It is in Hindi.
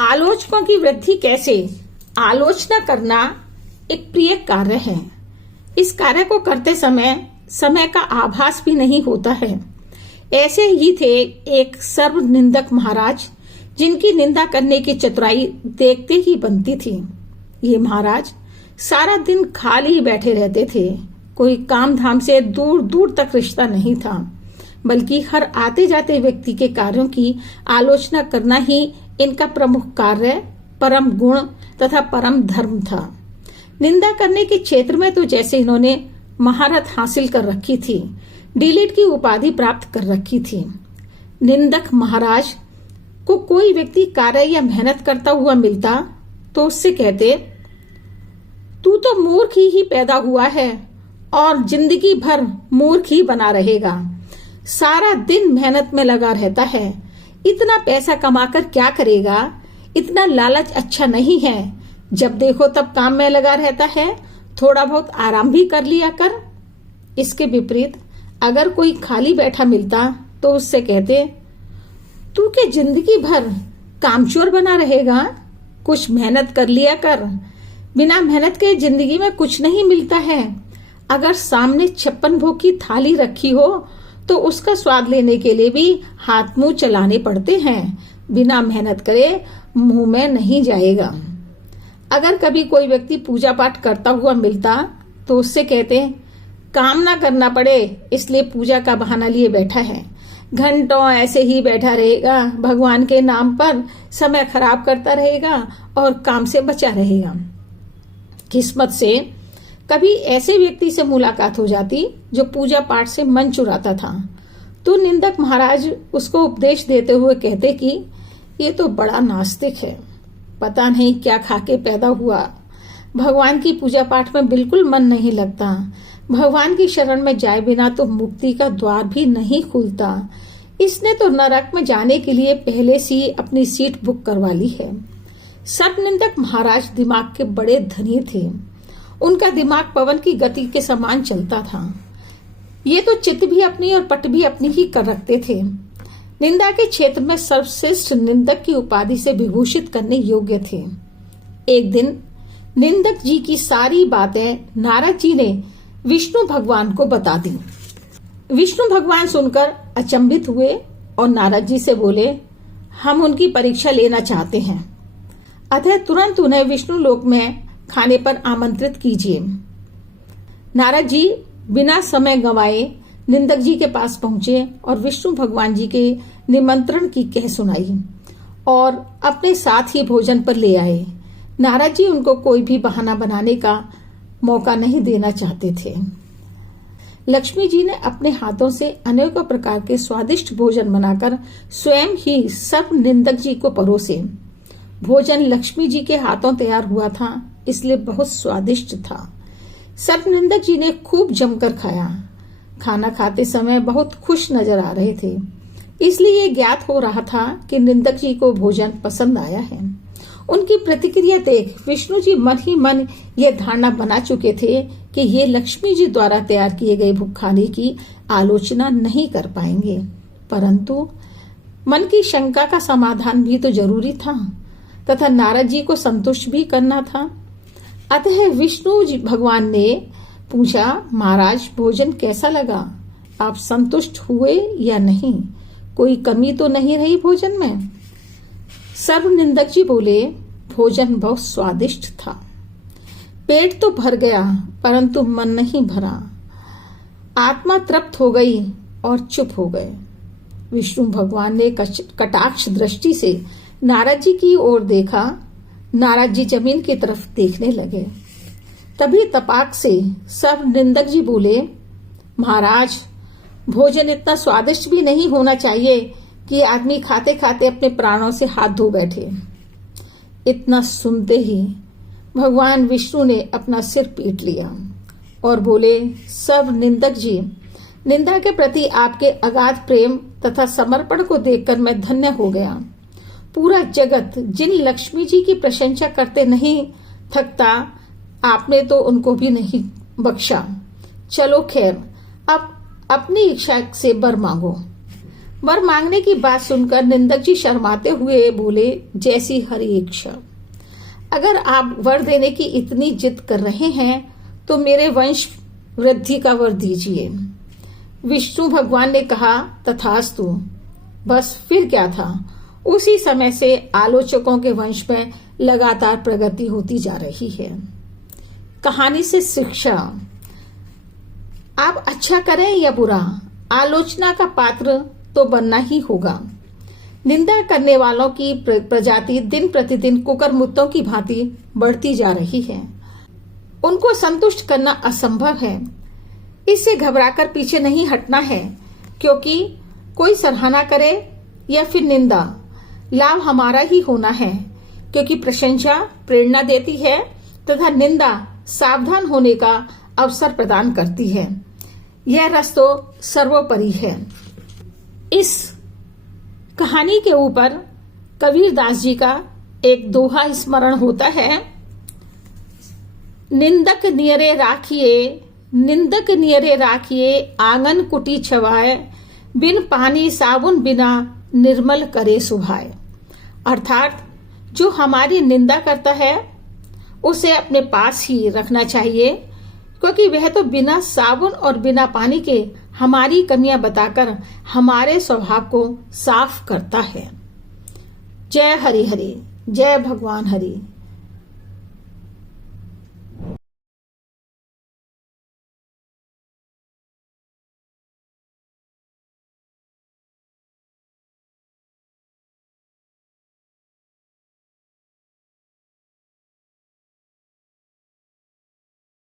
आलोचकों की वृद्धि कैसे? आलोचना करना एक प्रिय कार्य है। इस कार्य को करते समय का आभास भी नहीं होता है। ऐसे ही थे एक सर्व निंदक महाराज, जिनकी निंदा करने की चतुराई देखते ही बनती थी। ये महाराज सारा दिन खाली बैठे रहते थे। कोई काम धाम से दूर दूर तक रिश्ता नहीं था, बल्कि हर आते जाते व्यक्ति के कार्यों की आलोचना करना ही इनका प्रमुख कार्य, परम गुण तथा परम धर्म था। निंदा करने के क्षेत्र में तो जैसे इन्होंने महारत हासिल कर रखी थी, डीलिट की उपाधि प्राप्त कर रखी थी। निंदक महाराज को कोई व्यक्ति कार्य या मेहनत करता हुआ मिलता तो उससे कहते, तू तो मूर्ख ही पैदा हुआ है और जिंदगी भर मूर्ख ही बना रहेगा। सारा दिन मेहनत में लगा रहता है, इतना पैसा कमाकर क्या करेगा? इतना लालच अच्छा नहीं है। जब देखो तब काम में लगा रहता है, थोड़ा बहुत आराम भी कर लिया कर। इसके विपरीत अगर कोई खाली बैठा मिलता तो उससे कहते, तू के जिंदगी भर कामचोर बना रहेगा, कुछ मेहनत कर लिया कर। बिना मेहनत के जिंदगी में कुछ नहीं मिलता है। अगर सामने 56 भोग की थाली रखी हो तो उसका स्वाद लेने के लिए भी हाथ मुंह चलाने पड़ते हैं। बिना मेहनत करे मुंह में नहीं जाएगा। अगर कभी कोई व्यक्ति पूजा पाठ करता हुआ मिलता तो उससे कहते, काम ना करना पड़े इसलिए पूजा का बहाना लिए बैठा है, घंटों ऐसे ही बैठा रहेगा, भगवान के नाम पर समय खराब करता रहेगा और काम से बचा रहेगा। किस्मत से कभी ऐसे व्यक्ति से मुलाकात हो जाती जो पूजा पाठ से मन चुराता था, तो निंदक महाराज उसको उपदेश देते हुए कहते कि ये तो बड़ा नास्तिक है, पता नहीं क्या खाके पैदा हुआ, भगवान की पूजा पाठ में बिल्कुल मन नहीं लगता, भगवान की शरण में जाए बिना तो मुक्ति का द्वार भी नहीं खुलता। इसने तो नरक में जाने के लिए पहले से ही अपनी सीट बुक करवा ली है। सब निंदक महाराज दिमाग के बड़े धनी थे। उनका दिमाग पवन की गति के समान चलता था। ये तो चित्त भी अपनी और पट भी अपनी ही कर रखते थे। निंदा के क्षेत्र में सर्वश्रेष्ठ निंदक की उपाधि से विभूषित करने योग्य थे। एक दिन निंदक जी की सारी बातें नारद जी ने विष्णु भगवान को बता दी। विष्णु भगवान सुनकर अचंभित हुए और नारद जी से बोले, हम उनकी परीक्षा लेना चाहते हैं, अतः तुरंत उन्हें विष्णु लोक में खाने पर आमंत्रित कीजिए। नारद जी बिना समय गंवाए निंदक जी के पास पहुंचे और विष्णु भगवान जी के निमंत्रण की कह सुनाई और अपने साथ ही भोजन पर ले आए। नारद जी उनको कोई भी बहाना बनाने का मौका नहीं देना चाहते थे। लक्ष्मी जी ने अपने हाथों से अनेकों प्रकार के स्वादिष्ट भोजन बनाकर स्वयं ही सब निंदक जी को परोसे। भोजन लक्ष्मी जी के हाथों तैयार हुआ था, इसलिए बहुत स्वादिष्ट था। सब निंदक जी ने खूब जमकर खाया। खाना खाते समय बहुत खुश नजर आ रहे थे, इसलिए ये ज्ञात हो रहा था कि निंदक जी को भोजन पसंद आया है। उनकी प्रतिक्रिया देख विष्णु जी मन ही मन ये धारणा बना चुके थे कि ये लक्ष्मी जी द्वारा तैयार किए गए खाने की आलोचना नहीं कर पाएंगे, परंतु मन की शंका का समाधान भी तो जरूरी था तथा नारद जी को संतुष्ट भी करना था। अतः विष्णु जी भगवान ने पूछा, महाराज भोजन कैसा लगा? आप संतुष्ट हुए या नहीं? कोई कमी तो नहीं रही भोजन में? सर्व निंदक जी बोले, भोजन बहुत स्वादिष्ट था। पेट तो भर गया परंतु मन नहीं भरा। आत्मा तृप्त हो गई और चुप हो गए। विष्णु भगवान ने कटाक्ष दृष्टि से नारद जी की ओर देखा। नारद जी जमीन की तरफ देखने लगे। तभी तपाक से सब निंदक जी बोले, महाराज भोजन इतना स्वादिष्ट भी नहीं होना चाहिए कि आदमी खाते खाते अपने प्राणों से हाथ धो बैठे। इतना सुनते ही भगवान विष्णु ने अपना सिर पीट लिया और बोले, सब निंदक जी, निंदा के प्रति आपके अगाध प्रेम तथा समर्पण को देखकर मैं धन्य हो गया। पूरा जगत जिन लक्ष्मी जी की प्रशंसा करते नहीं थकता, आपने तो उनको भी नहीं बख्शा। चलो खैर, अब अपनी इच्छा से वर मांगो। वर मांगने की बात सुनकर निंदक जी शर्माते हुए बोले, जैसी हरि इच्छा। अगर आप वर देने की इतनी जिद कर रहे हैं तो मेरे वंश वृद्धि का वर दीजिए। विष्णु भगवान ने कहा, तथास्तु। बस फिर क्या था, उसी समय से आलोचकों के वंश में लगातार प्रगति होती जा रही है। कहानी से शिक्षा। आप अच्छा करें या बुरा, आलोचना का पात्र तो बनना ही होगा। निंदा करने वालों की प्रजाति दिन प्रतिदिन कुकरमुत्तों की भांति बढ़ती जा रही है। उनको संतुष्ट करना असंभव है। इससे घबराकर पीछे नहीं हटना है, क्योंकि कोई सराहना करे या फिर निंदा, लाभ हमारा ही होना है, क्योंकि प्रशंसा प्रेरणा देती है तथा निंदा सावधान होने का अवसर प्रदान करती है। यह रस तो सर्वोपरि है। इस कहानी के ऊपर कबीर दास जी का एक दोहा स्मरण होता है, निंदक नियरे राखिए आंगन कुटी छवाए, बिन पानी साबुन बिना निर्मल करे सुभाए। अर्थात जो हमारी निंदा करता है उसे अपने पास ही रखना चाहिए, क्योंकि वह तो बिना साबुन और बिना पानी के हमारी कमियां बताकर हमारे स्वभाव को साफ करता है। जय हरि हरि, जय भगवान हरि।